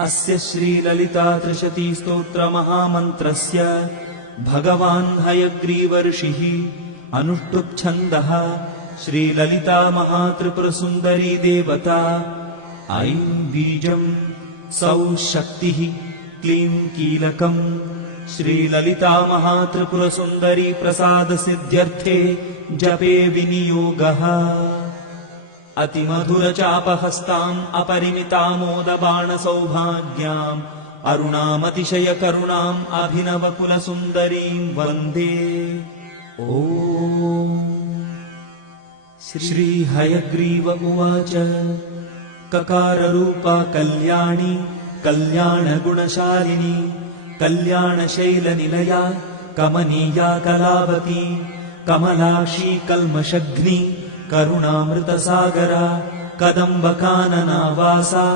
अस्य श्रीललितात्रिशतीस्तोत्रमहामन्त्रस्य भगवान् हयग्रीवर्षिः अनुष्टुप्छन्दः श्रीललिता महात्रिपुरसुन्दरी देवता। ऐं बीजम् सौः शक्तिः क्लीं कीलकम्। श्रीललिता महात्रिपुरसुन्दरी प्रसादसिद्ध्यर्थे जपे विनियोगः। अतिमधुरचापहस्ताम् अपरिमितामोदबाणसौभाग्याम् अरुणामतिशयकरुणाम् अभिनवकुलसुन्दरीम् वन्दे। ॐ श्रीहयग्रीव उवाच ककाररूपा कल्याणी कल्याणगुणशालिनी कल्याणशैलनिलया कमनीया कलावती कमलाक्षी कल्मषघ्नी करुणामृतसागरा कदम्बकानना वासा